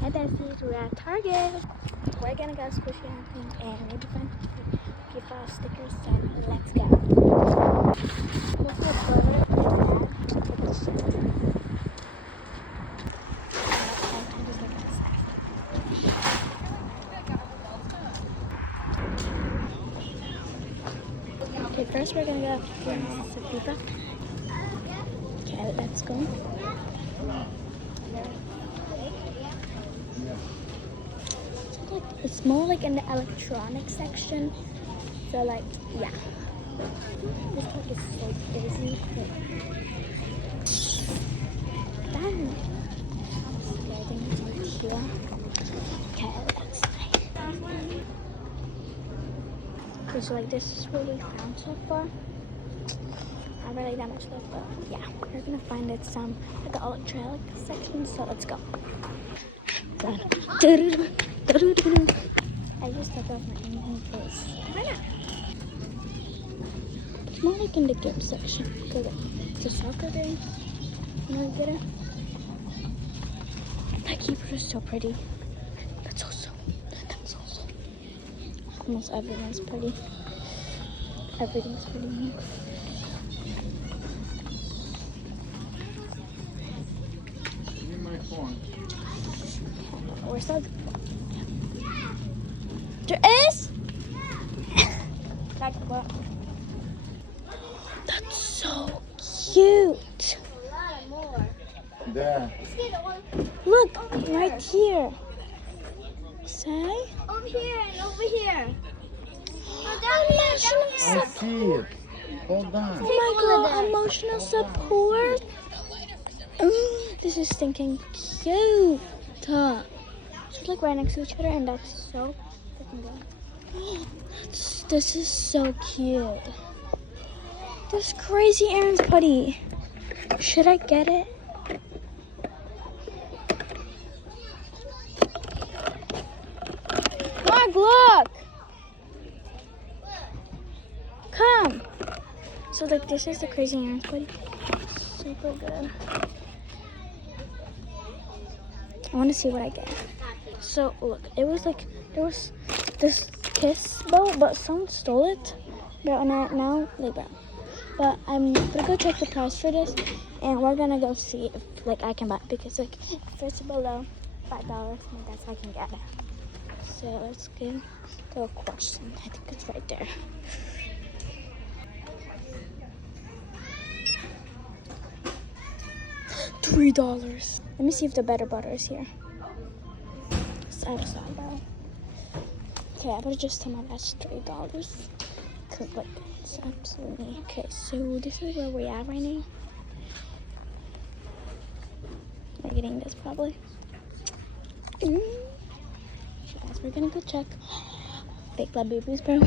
Hey besties, we're at Target. We're gonna go squishy anything and maybe find a few fall stickers, so let's go. Look at brother Okay, first we're gonna go to Safiba. Okay, let's go. It's more like in the electronics section. So like, yeah. This park is so busy. Done. Here. Okay, that's nice. Okay, so like this is what we found so far. Not really that much left, but yeah, we're gonna find it some at the electronic section. So let's go. I just took off my own face. Why not? It's more like in the game section because it's a soccer game. You know, get it? That keeper is so pretty. That's also. Almost everything's pretty. Everything's pretty. Give me my phone. Where's that? There is? Like what? That's so cute. There. Look, right here. Say? Over here and over here. Emotional I support. see it. Hold on. Oh my god, emotional support. This is stinking cute. It's like right next to each other, and that's so freaking good. This is so cute. This crazy Aaron's putty. Should I get it? Mark, look! Come! So like this is the crazy Aaron's putty. Super good. I want to see what I get. So look, it was like there was this kiss bow, but someone stole it. But now like that. But I'm gonna go check the price for this, and we're gonna go see if like I can buy it because like if it's below $5, that's I can get it. So let's go across, and I think it's right there. $3. Let me see if the better butter is here. Side to side though. Okay, I better just tell my that's $3. Cause like it's absolutely okay. So this is where we're at right now. We're getting this probably. So guys, we're gonna go check. Fake love babies, bro.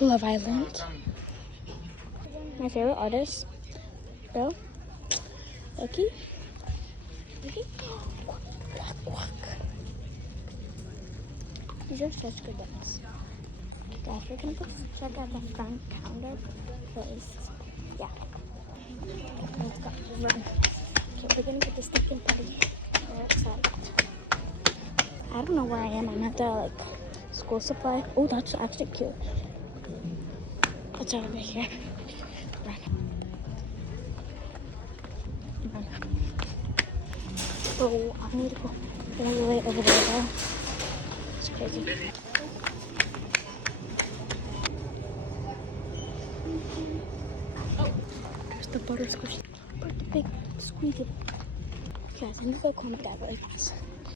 Love Island. My favorite artist. Bro, Lucky. These are such good ones. Guys, we're gonna go check out the front counter because, yeah. Let's go. Run. Okay, we're gonna get the stinking putty. We're excited. I don't know where I am. I'm at the like school supply. Oh, that's actually cute. It's over here. Run. Oh, I need to go all the way over there though. It's crazy. There's the butter squishy. The big squeaky. Okay, I think I'll go call my dad really fast.